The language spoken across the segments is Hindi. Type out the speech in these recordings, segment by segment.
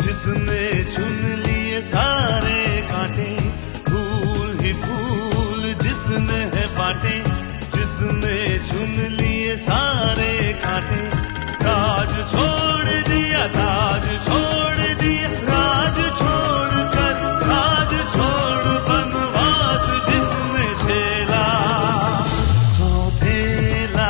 जिसने चुन लिए सारे कांटे, फूल ही फूल जिसने है बांटे, जिसने चुन लिए सारे कांटे। ताज छोड़ दिया, ताज छोड़ दिया, राज छोड़ कर राज छोड़ बनवास जिसने झेला, सौतेला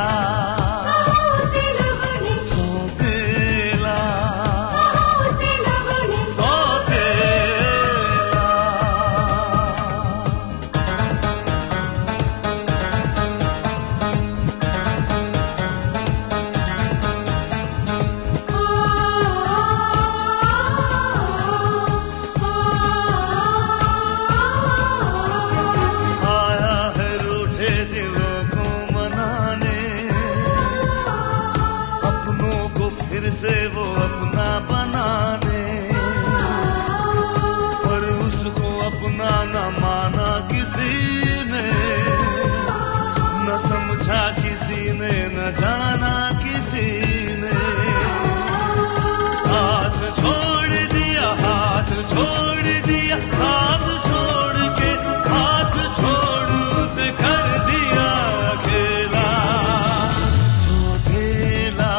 से वो अपना बनाने, पर उसको अपना न माना किसी ने, न समझा किसी ने, न जाना किसी ने। साथ छोड़ दिया, हाथ छोड़ दिया, साथ छोड़ के हाथ छोड़ उसे कर दिया अकेला, सोतेला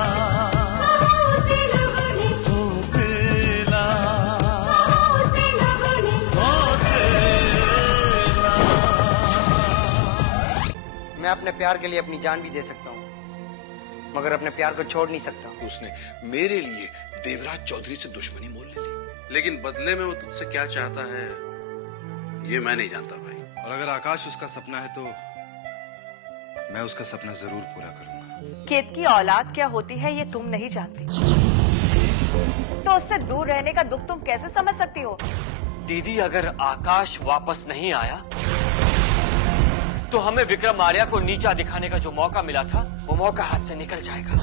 मैं अपने प्यार के लिए अपनी जान भी दे सकता हूँ, मगर अपने प्यार को छोड़ नहीं सकता। उसने मेरे लिए देवराज चौधरी से दुश्मनी मोल ले ली, लेकिन बदले में वो तुझसे क्या चाहता है ये मैं नहीं जानता भाई। और अगर आकाश उसका सपना है तो मैं उसका सपना जरूर पूरा करूंगा। खेत की औलाद क्या होती है ये तुम नहीं जानती, तो उससे दूर रहने का दुख तुम कैसे समझ सकती हो? दीदी, अगर आकाश वापस नहीं आया तो हमें विक्रम आर्या को नीचा दिखाने का जो मौका मिला था वो मौका हाथ से निकल जाएगा।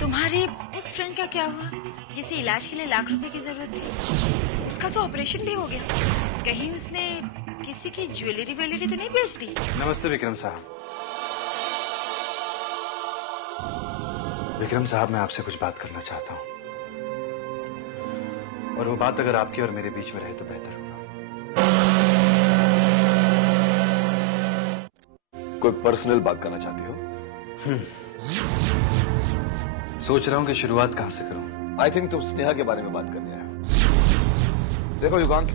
तुम्हारे उस फ्रेंड का क्या हुआ जिसे इलाज के लिए लाख रुपए की जरूरत थी? उसका तो ऑपरेशन भी हो गया। कहीं उसने किसी की ज्वेलरी वेलरी तो नहीं बेच दी? नमस्ते विक्रम साहब। विक्रम साहब, मैं आपसे कुछ बात करना चाहता हूँ, और वो बात अगर आपकी और मेरे बीच में रहे तो बेहतर होगा। कोई पर्सनल बात करना चाहती हो? सोच रहा हूं कि शुरुआत कहां से करूं। आई थिंक तुम स्नेहा के बारे में बात करने आए हो। देखो युगांक,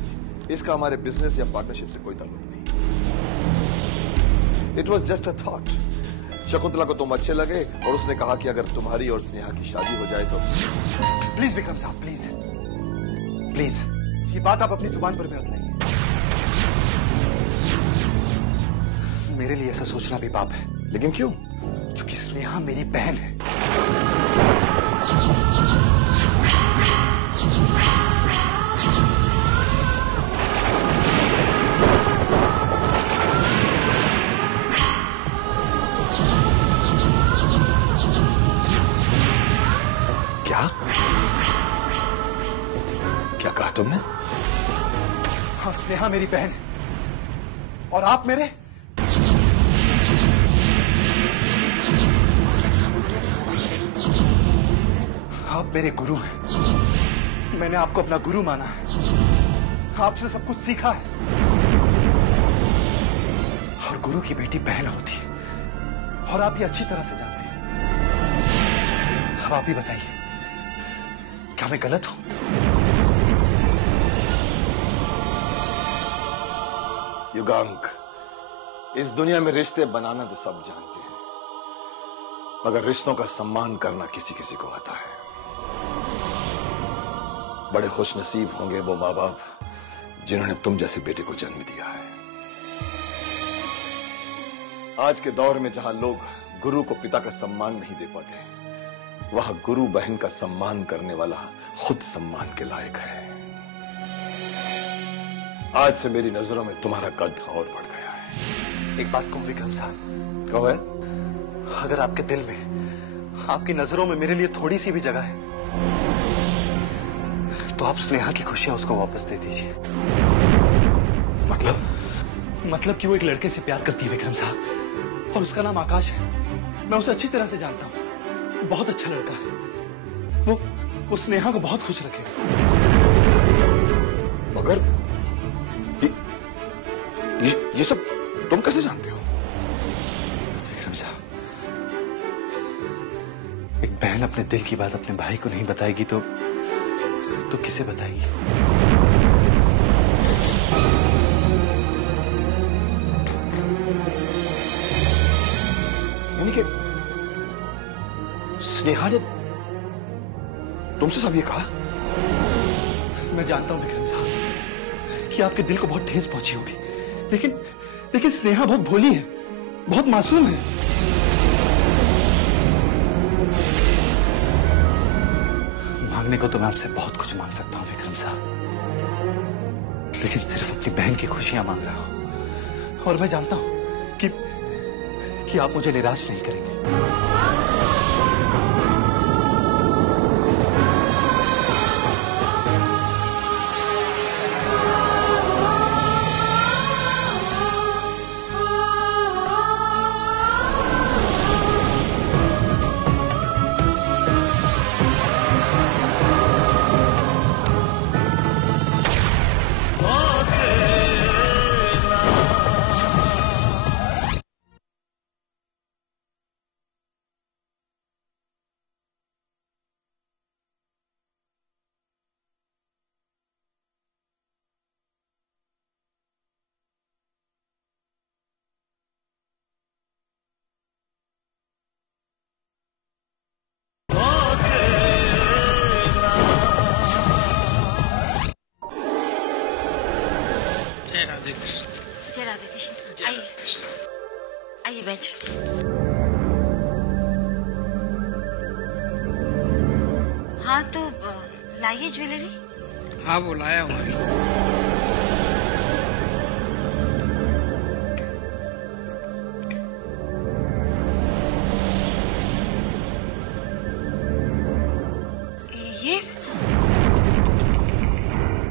इसका हमारे बिजनेस या पार्टनरशिप से कोई ताल्लुक नहीं। It was just a thought. Shakuntala को तुम अच्छे लगे और उसने कहा कि अगर तुम्हारी और स्नेहा की शादी हो जाए तो। प्लीज विक्रम साहब, प्लीज प्लीज, ये बात आप अपनी जुबान पर मत लाइए। मेरे लिए ऐसा सोचना भी पाप है। लेकिन क्यों? क्योंकि स्नेहा मेरी बहन है। क्या क्या कहा तुमने? हाँ, स्नेहा मेरी बहन है और आप मेरे। आप मेरे गुरु हैं। मैंने आपको अपना गुरु माना है, आपसे सब कुछ सीखा है। और गुरु की बेटी बहन होती है, और आप ये अच्छी तरह से जानते हैं। अब आप ही बताइए, क्या मैं गलत हूं? युगांक, इस दुनिया में रिश्ते बनाना तो सब जानते हैं, मगर रिश्तों का सम्मान करना किसी किसी को आता है। बड़े खुश नसीब होंगे वो माँ बाप जिन्होंने तुम जैसे बेटे को जन्म दिया है। आज के दौर में जहां लोग गुरु को पिता का सम्मान नहीं दे पाते, वह गुरु बहन का सम्मान करने वाला खुद सम्मान के लायक है। आज से मेरी नजरों में तुम्हारा कद और बढ़ गया है। एक बात कहूं विक्रम साहब, कहो है? अगर आपके दिल में, आपकी नजरों में मेरे लिए थोड़ी सी भी जगह है तो आप स्नेहा की खुशियां उसको वापस दे दीजिए। मतलब कि वो एक लड़के से प्यार करती है विक्रम साहब, और उसका नाम आकाश है। मैं उसे अच्छी तरह से जानता हूं, बहुत अच्छा लड़का है। वो स्नेहा को बहुत खुश रखेगा। मगर ये सब तुम कैसे जानते हो? विक्रम साहब, एक बहन अपने दिल की बात अपने भाई को नहीं बताएगी तो किसे बताएगी? यानी कि स्नेहा ने तुमसे सब ये कहा? मैं जानता हूं विक्रम साहब कि आपके दिल को बहुत ठेस पहुंची होगी, लेकिन स्नेहा बहुत भोली है, बहुत मासूम है। मांगने को तो मैं आपसे बहुत कुछ मांग सकता हूं विक्रम साहब, लेकिन सिर्फ अपनी बहन की खुशियां मांग रहा हूं, और मैं जानता हूं कि आप मुझे निराश नहीं करेंगे। जय राधे कृष्ण। आइए बैठ। हाँ तो लाइए ज्वेलरी। हाँ वो लाया हूँ।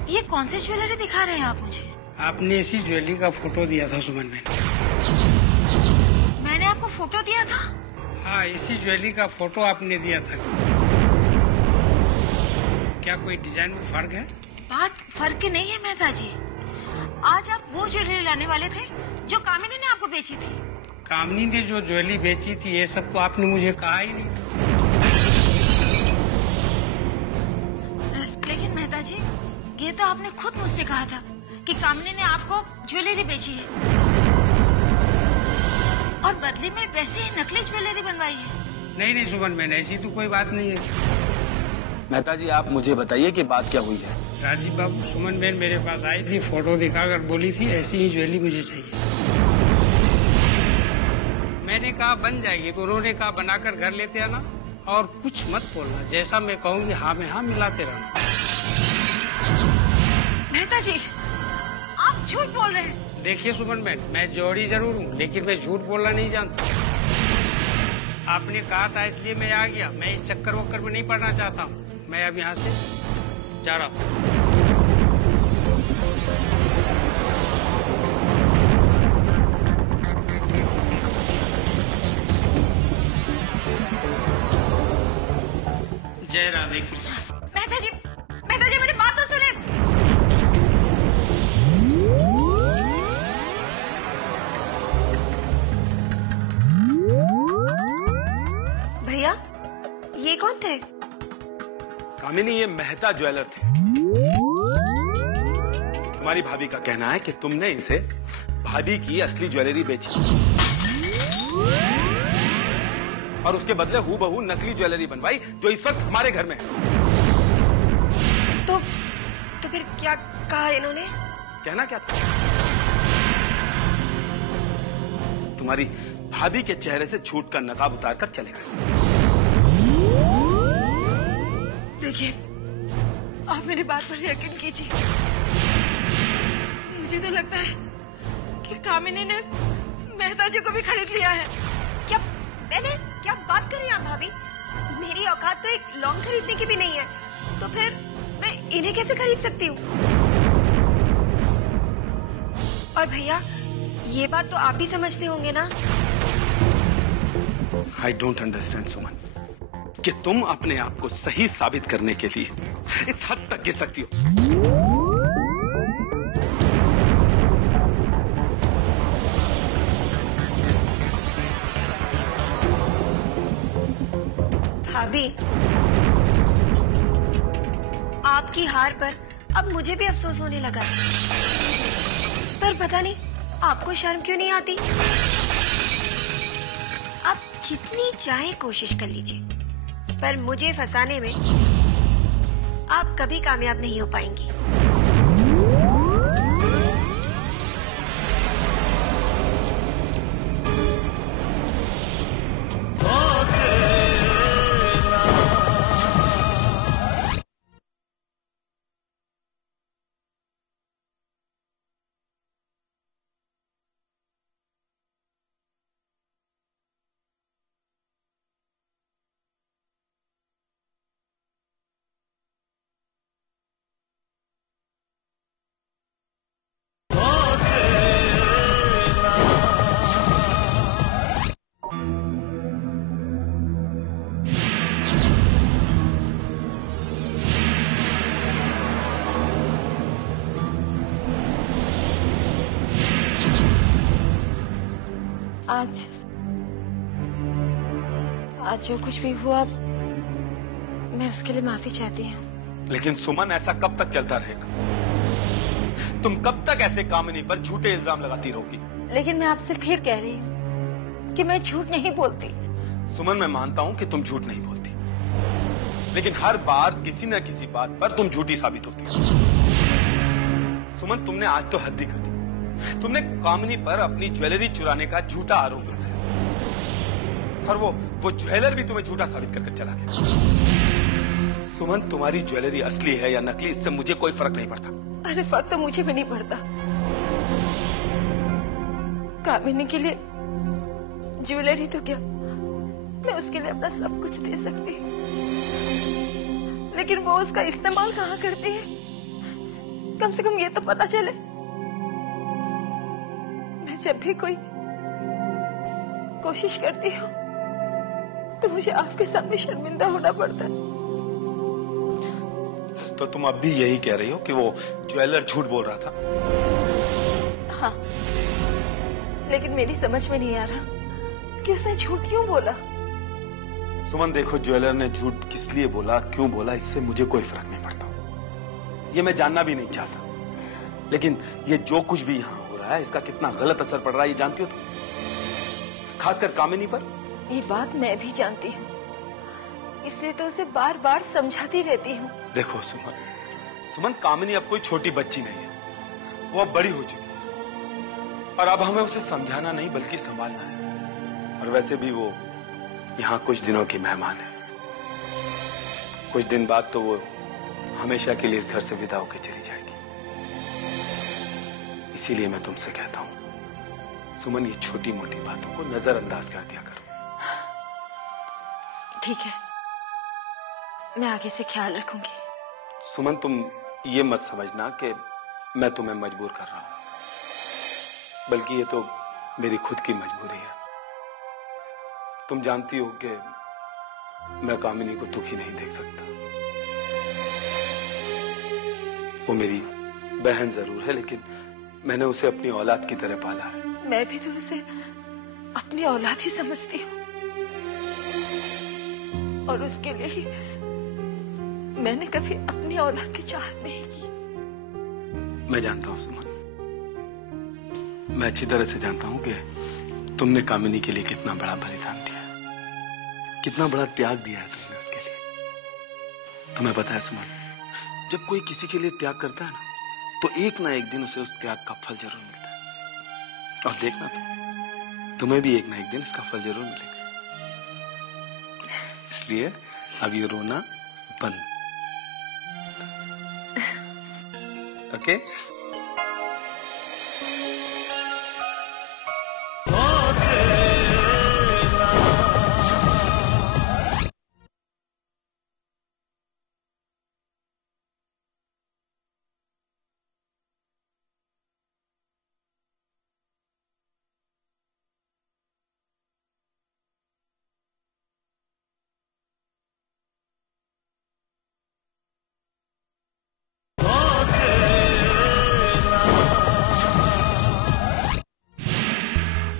ये कौन सी ज्वेलरी दिखा रहे हैं आप मुझे? आपने इसी ज्वेलरी का फोटो दिया था सुमन मैंने। मैंने आपको फोटो दिया था? हाँ इसी ज्वेलरी का फोटो आपने दिया था। क्या कोई डिजाइन में फर्क है? बात फर्क की नहीं है मेहता जी। आज आप वो ज्वेलरी लाने वाले थे जो कामिनी ने आपको बेची थी। कामिनी ने जो ज्वेलरी बेची थी ये सब तो आपने मुझे कहा ही नहीं था। लेकिन मेहता जी ये तो आपने खुद मुझसे कहा था कि कामिनी ने आपको ज्वेलरी बेची है और बदले में वैसे ही नकली ज्वेलरी बनवाई है। नहीं सुमन मैंने ऐसी तो कोई बात नहीं है। मेहता जी आप मुझे बताइए कि बात क्या हुई है। राजीव बाबू सुमन बहन मेरे पास आई थी, फोटो दिखाकर बोली थी ऐसी ही ज्वेलरी मुझे चाहिए। मैंने कहा बन जाएगी तो उन्होंने कहा बनाकर घर लेते आना और कुछ मत बोलना, जैसा मैं कहूँगी हाँ में हाँ मिलाते रहना। मेहता जी आप झूठ बोल रहे हैं। देखिए सुमन बहन मैं जोड़ी जरूर हूँ लेकिन मैं झूठ बोलना नहीं जानता। आपने कहा था इसलिए मैं आ गया। मैं इस चक्कर वक्कर में नहीं पड़ना चाहता हूँ। मैं अब यहाँ से जा रहा हूँ। जय राधे कृष्ण। मेहता जी मेरी बात तो सुने। भैया ये कौन थे? कामिनी ये मेहता ज्वेलर थे। तुम्हारी भाभी का कहना है कि तुमने इनसे भाभी की असली ज्वेलरी बेची और उसके बदले हूबहू नकली ज्वेलरी बनवाई जो इस वक्त हमारे घर में है। तो फिर क्या कहा इन्होंने? कहना क्या था? तुम्हारी भाभी के चेहरे से झूठ का नकाब उतार कर चले गए। देखिए, आप मेरी बात पर यकीन कीजिए। मुझे तो लगता है कि कामिनी ने मेहता जी को भी खरीद लिया है। क्या मैंने क्या बात कर रही हैं आप भाभी? मेरी औकात तो एक लौंग खरीदने की भी नहीं है, तो फिर मैं इन्हें कैसे खरीद सकती हूँ? और भैया, ये बात तो आप भी समझते होंगे ना? I don't understand, सुमन, कि तुम अपने आप को सही साबित करने के लिए इस हद तक गिर सकती हो। भाभी, आपकी हार पर अब मुझे भी अफसोस होने लगा है। पर पता नहीं आपको शर्म क्यों नहीं आती? आप जितनी चाहे कोशिश कर लीजिए, पर मुझे फंसाने में आप कभी कामयाब नहीं हो पाएंगी। आज जो कुछ भी हुआ, मैं उसके लिए माफी चाहती हूँ। लेकिन सुमन, ऐसा कब तक चलता रहेगा? तुम कब तक ऐसे कामिनी पर झूठे इल्जाम लगाती रहोगी? लेकिन मैं आपसे फिर कह रही हूँ कि मैं झूठ नहीं बोलती। सुमन, मैं मानता हूँ कि तुम झूठ नहीं बोलती, लेकिन हर बार किसी न किसी बात पर तुम झूठी साबित होती हो। सुमन, तुमने आज तो हद ही कर दी। तुमने कामिनी पर अपनी ज्वेलरी चुराने का झूठा आरोप लगाया, और वो ज्वेलर भी तुम्हें झूठा साबित करके चला गया। सुमन, तुम्हारी ज्वेलरी असली है या नकली, इससे मुझे कोई फर्क नहीं पड़ता। अरे फर्क तो मुझे भी नहीं पड़ता। कामिनी के लिए ज्वेलरी तो क्या, मैं उसके लिए अपना सब कुछ दे सकती हूँ, लेकिन वो उसका इस्तेमाल कहाँ करती है, कम से कम ये तो पता चले। मैं जब भी कोई कोशिश करती हूँ तो मुझे आपके सामने शर्मिंदा होना पड़ता है। तो तुम अब भी यही कह रही हो कि वो ज्वेलर झूठ बोल रहा था? हाँ, लेकिन मेरी समझ में नहीं आ रहा कि उसने झूठ क्यों बोला। सुमन देखो, ज्वेलर ने झूठ किस लिए बोला, क्यों बोला, इससे मुझे कोई फर्क नहीं पड़ता। ये मैं जानना भी नहीं चाहता, लेकिन ये जो कुछ भी यहाँ हो रहा है, इसका कितना गलत असर पड़ रहा है ये जानती हो तुम, खासकर कामिनी पर। ये बात मैं भी जानती हूँ, इसलिए तो उसे बार बार समझाती रहती हूँ। देखो सुमन, कामिनी अब कोई छोटी बच्ची नहीं है, वो अब बड़ी हो चुकी है, और अब हमें उसे समझाना नहीं बल्कि संभालना है। और वैसे भी वो यहाँ कुछ दिनों की मेहमान है। कुछ दिन बाद तो वो हमेशा के लिए इस घर से विदा होकर चली जाएगी। इसीलिए मैं तुमसे कहता हूँ सुमन, ये छोटी मोटी बातों को नजरअंदाज कर दिया करो। ठीक है, मैं आगे से ख्याल रखूंगी। सुमन, तुम ये मत समझना कि मैं तुम्हें मजबूर कर रहा हूं, बल्कि ये तो मेरी खुद की मजबूरी है। तुम जानती हो कि मैं कामिनी को दुखी नहीं देख सकता। वो मेरी बहन जरूर है, लेकिन मैंने उसे अपनी औलाद की तरह पाला है। मैं भी तो उसे अपनी औलाद ही समझती हूँ, और उसके लिए ही मैंने कभी अपनी औलाद की चाहत नहीं की। मैं जानता हूँ सुमन, मैं अच्छी तरह से जानता हूँ कि तुमने कामिनी के लिए कितना बड़ा बलिदान दिया, कितना बड़ा त्याग दिया है तुमने उसके लिए। तुम्हें पता है सुमन, जब कोई किसी के लिए त्याग करता है ना, तो एक ना एक दिन उसे उस त्याग का फल जरूर मिलता है। और देखना तुम्हें भी एक ना एक दिन इसका फल जरूर मिलेगा। इसलिए अब ये रोना बंद। ओके?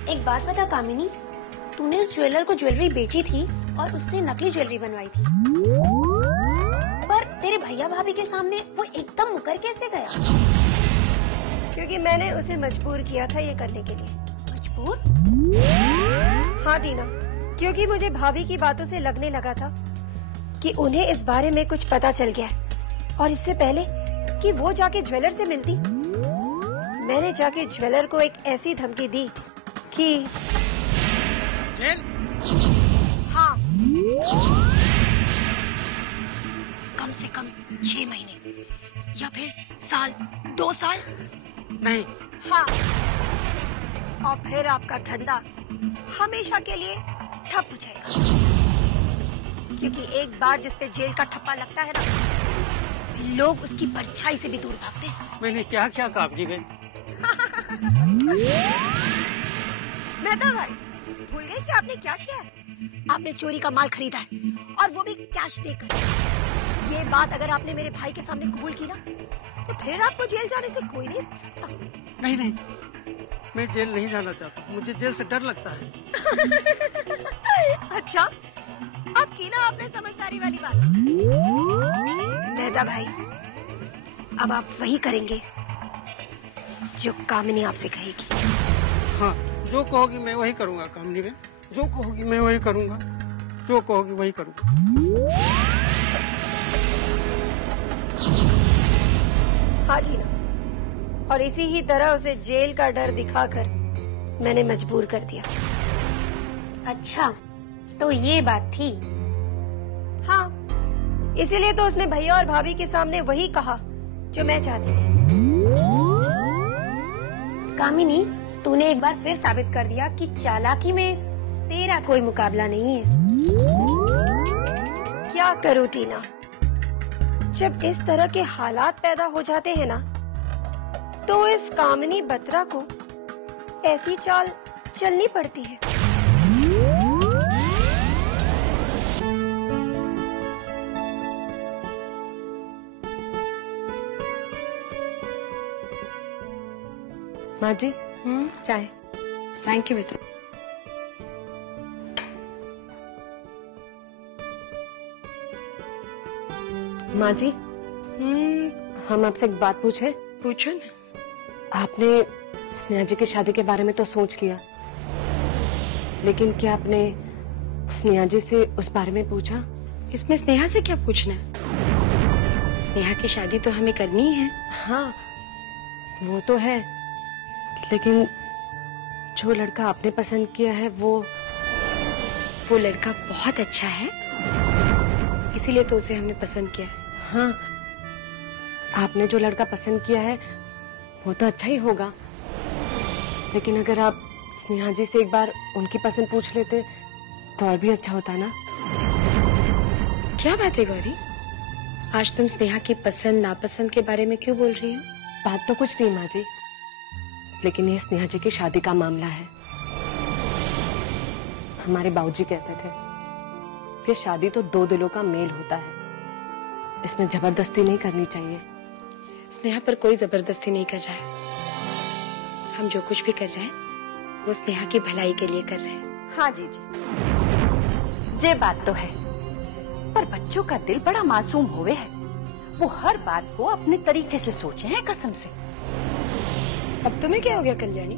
एक बात बता कामिनी, तूने उस ज्वेलर को ज्वेलरी बेची थी और उससे नकली ज्वेलरी बनवाई थी, पर तेरे भैया भाभी के सामने वो एकदम मुकर कैसे गया? क्योंकि मैंने उसे मजबूर किया था ये करने के लिए। मजबूर? हाँ टीना, क्योंकि मुझे भाभी की बातों से लगने लगा था कि उन्हें इस बारे में कुछ पता चल गया है, और इससे पहले कि वो जाके ज्वेलर से मिलती, मैंने जाके ज्वेलर को एक ऐसी धमकी दी कि जेल? हाँ, कम से कम 6 महीने या फिर साल, 2 साल? नहीं। हाँ, और फिर आपका धंधा हमेशा के लिए ठप हो जाएगा, क्योंकि एक बार जिस पे जेल का ठप्पा लगता है ना, लोग उसकी परछाई से भी दूर भागते हैं। मैंने क्या क्या कहा जी बहन? मेहता भाई, भूल गए कि आपने क्या किया है? आपने चोरी का माल खरीदा है, और वो भी कैश देकर। ये बात अगर आपने मेरे भाई के सामने कबूल की ना, तो फिर आपको जेल जाने से कोई नहीं रोक सकता। नहीं नहीं, मैं जेल नहीं जाना चाहता, मुझे जेल से डर लगता है। अच्छा, अब की ना आपने समझदारी वाली बात। मेहता भाई, अब आप वही करेंगे जो कामिनी आपसे कहेगी। हाँ, जो कहोगी मैं वही करूँगा कामिनी बहन, जो कहोगी मैं वही करूँगा, जो कहोगी वही करूँगा। हाँ टीना, और इसी ही तरह उसे जेल का डर दिखाकर मैंने मजबूर कर दिया। अच्छा, तो ये बात थी। हाँ, इसीलिए तो उसने भैया और भाभी के सामने वही कहा जो मैं चाहती थी। कामिनी, तूने एक बार फिर साबित कर दिया कि चालाकी में तेरा कोई मुकाबला नहीं है। क्या करूं टीना, जब इस तरह के हालात पैदा हो जाते हैं ना, तो इस कामिनी बत्रा को ऐसी चाल चलनी पड़ती है। माँ जी, चाय। थैंक यू बेटा। माँ जी, हम आपसे एक बात पूछे? पूछो ना। आपने स्नेहा जी की शादी के बारे में तो सोच लिया, लेकिन क्या आपने स्नेहा जी से उस बारे में पूछा? इसमें स्नेहा से क्या पूछना है? स्नेहा की शादी तो हमें करनी है। हाँ, वो तो है, लेकिन जो लड़का आपने पसंद किया है वो लड़का बहुत अच्छा है, इसीलिए तो उसे हमने पसंद किया है। हाँ, आपने जो लड़का पसंद किया है वो तो अच्छा ही होगा, लेकिन अगर आप स्नेहा जी से एक बार उनकी पसंद पूछ लेते तो और भी अच्छा होता ना। क्या बात है गौरी, आज तुम स्नेहा की पसंद नापसंद के बारे में क्यों बोल रही हो? बात तो कुछ नहीं माँ जी, लेकिन ये स्नेहा जी की शादी का मामला है। हमारे बाबूजी कहते थे कि शादी तो 2 दिलों का मेल होता है, इसमें जबरदस्ती नहीं करनी चाहिए। स्नेहा पर कोई जबरदस्ती नहीं कर रहा है, हम जो कुछ भी कर रहे हैं वो स्नेहा की भलाई के लिए कर रहे हैं। हाँ जी जी, ये बात तो है, पर बच्चों का दिल बड़ा मासूम हुए है, वो हर बात को अपने तरीके से सोचे हैं कसम से। अब तुम्हें क्या हो गया कल्याणी,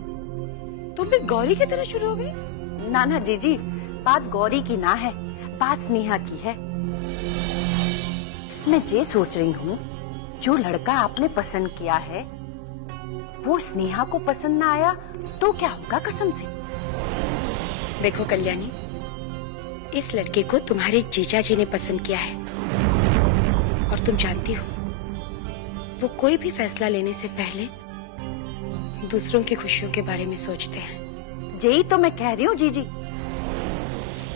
तुम भी गौरी की तरह शुरू हो गई? ना ना जीजी, बात गौरी की ना है, बात स्नेहा की है। मैं ये सोच रही हूँ, जो लड़का आपने पसंद किया है वो स्नेहा को पसंद ना आया तो क्या होगा कसम से? देखो कल्याणी, इस लड़के को तुम्हारे जीजा जी ने पसंद किया है, और तुम जानती हो वो कोई भी फैसला लेने से पहले दूसरों की खुशियों के बारे में सोचते हैं। यही तो मैं कह रही हूँ जीजी।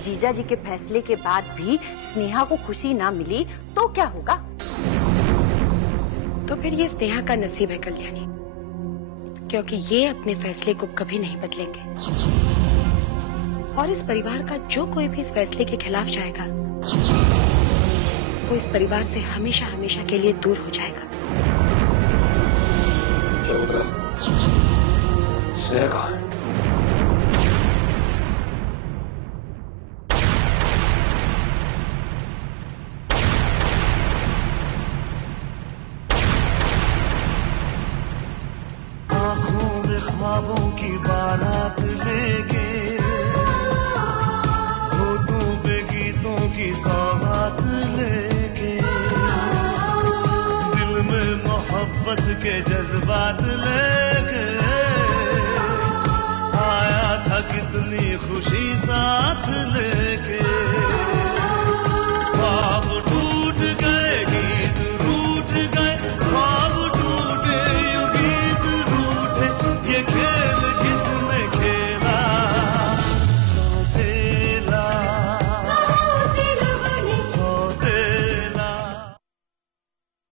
जीजा जी के फैसले के बाद भी स्नेहा को खुशी ना मिली तो क्या होगा? तो फिर ये स्नेहा का नसीब है कल्याणी, क्योंकि ये अपने फैसले को कभी नहीं बदलेंगे और इस परिवार का जो कोई भी इस फैसले के खिलाफ जाएगा वो इस परिवार से हमेशा हमेशा के लिए दूर हो जाएगा। स्नेहा कहाँ है? आंखों में ख्वाबों की बारात लेके, होठों पे गीतों की सौगात लेके, दिल में मोहब्बत के जज्बात लेके आया था कितनी खुशी साथ लेके।